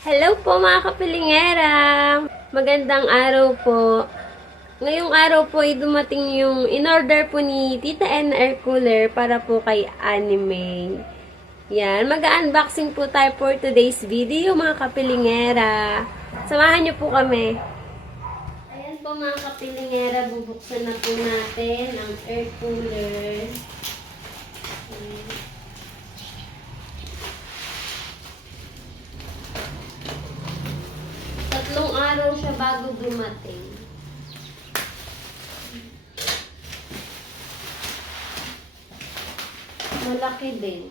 Hello po mga kapilingera! Magandang araw po. Ngayong araw po ay dumating yung in-order po ni Tita N air cooler para po kay Anime. Yan, mag-unboxing po tayo for today's video mga kapilingera. Samahan niyo po kami. Ayan po mga kapilingera, bubuksan na po natin ang air cooler. Ayan. Tatlong araw siya bago dumating. Malaki din.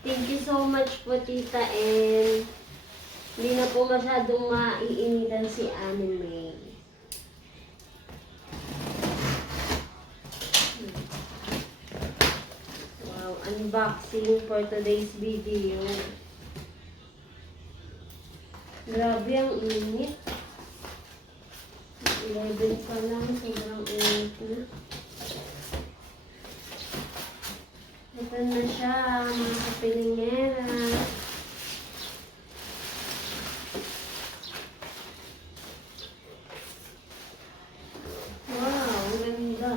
Thank you so much po, Tita N. Hindi na po masyadong maiinitan si Anime. Wow, unboxing for today's video. Grabe ang init. 11 pa lang, sobrang init na. Ito na siya, mga kapilingera. Wow, ang ganda.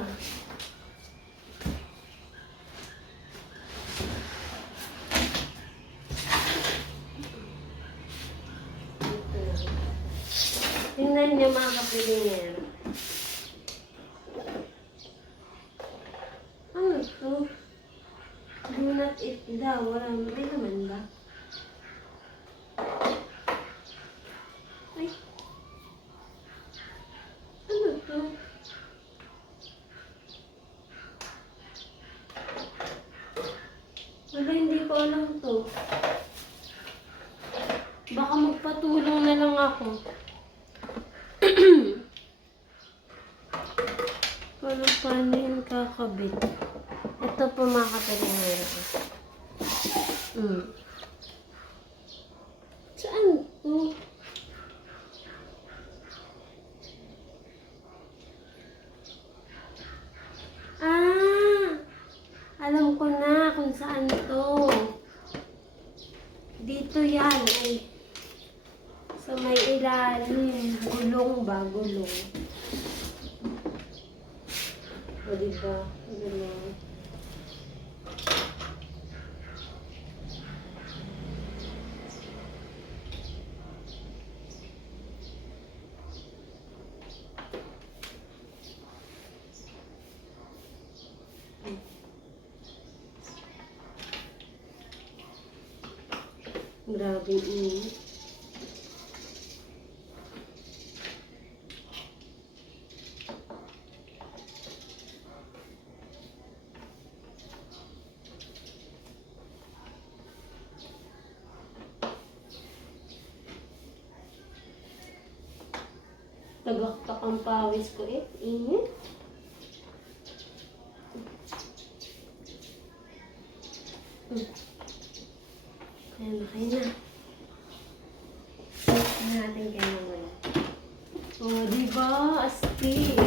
Ito. Tingnan niyo mga kapilingera. Ano ito? Do not eat daw. Walang, may naman ba? Ay. Ano to? Wala, hindi ko alam to. Baka magpatulong na lang ako. Paano yun kakabit? Ito po mga kapilingera. Saan to? Alam ko na kung saan to. Dito yan. Ay, sa may ilalim. Gulong ba? Gulong. O diba? Gulong. Grabe init. Tagaktak ang pawis ko eh. Init. Kaya na. Ito natin kaya naman. O, diba? Astig.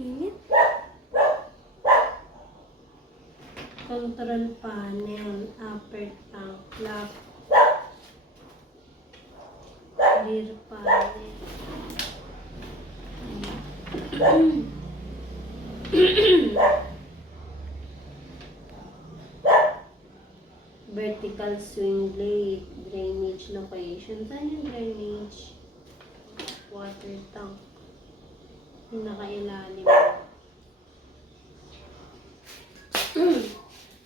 Init. Control panel, upper tank, clock, rear panel. Vertical swing blade, drainage location. Saan yung drainage? Water tank. Yung nakailalim.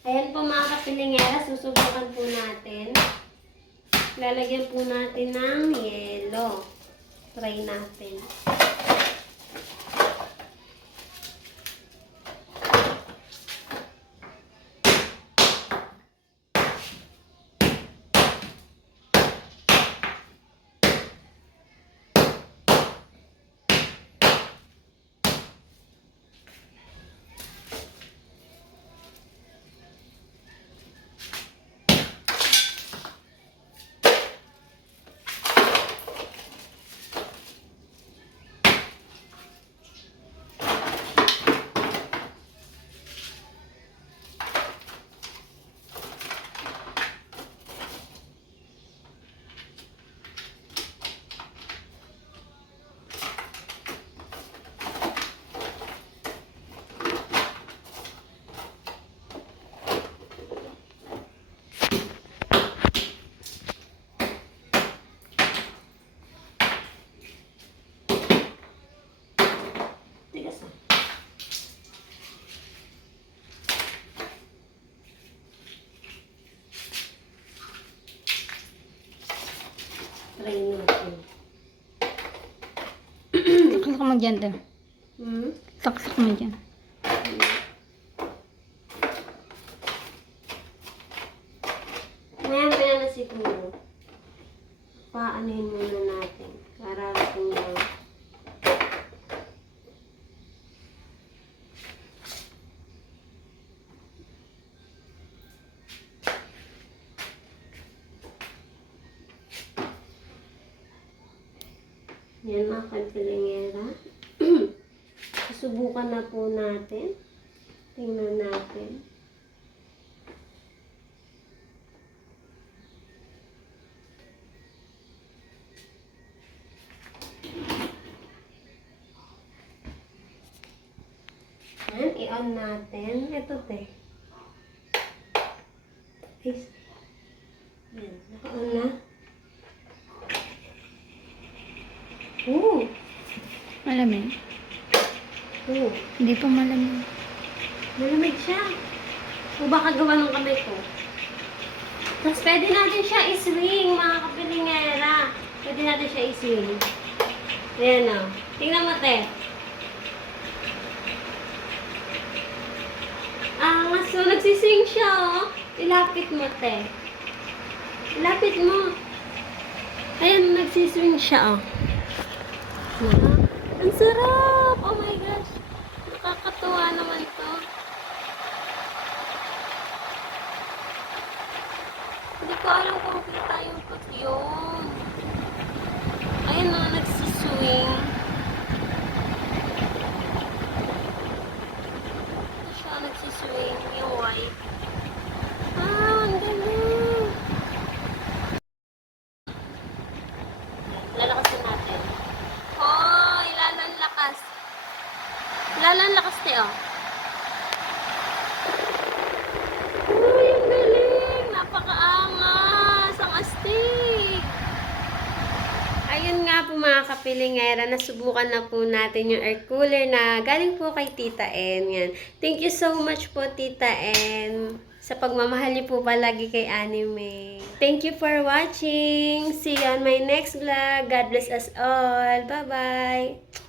Ayan po mga kapilingera, susubukan po natin. Lalagyan po natin ng yelo. Try natin. Tigas na. Try natin. Saksak mo dyan, te. Saksak mo dyan. Ngayon kaya na siguro. Paanoyin muna natin. Kararating lang. Yan mga kalkalingera. Subukan na po natin. Tingnan natin. Yan, i-on natin. Ito, te. Ay, yan, naka-on na. Oo. Malamig. Oo. Hindi pa malamig. Malamig siya. O baka gawa ng kamay ko. Tapos pwede natin siya i-swing, mga kapilingera. Pwede natin siya i-swing. Ayan o. Tingnan mo, te. Angas, so nagsiswing siya, oh. Ilapit mo, te. Ilapit mo. Ayan, nagsiswing siya, oh. Ang sarap! Oh my gosh! Nakakatuwa naman to. Hindi ko alam kung kita yung pag yun. Ayun na, nagsiswing. Ito siya, nagsiswing. Yung white. Ang galing! Lalakasin natin. Oh, ilalang lakas. Ilalang lakas, te, oh. Uy, ang galing! Napakaangas! Ang astig! Ayun nga po mga kapilingera, nasubukan na po natin yung air cooler na galing po kay Tita N. Yan. Thank you so much po, Tita N, sa pagmamahal niyo po palagi kay Anime. Thank you for watching. See you on my next vlog. God bless us all. Bye-bye.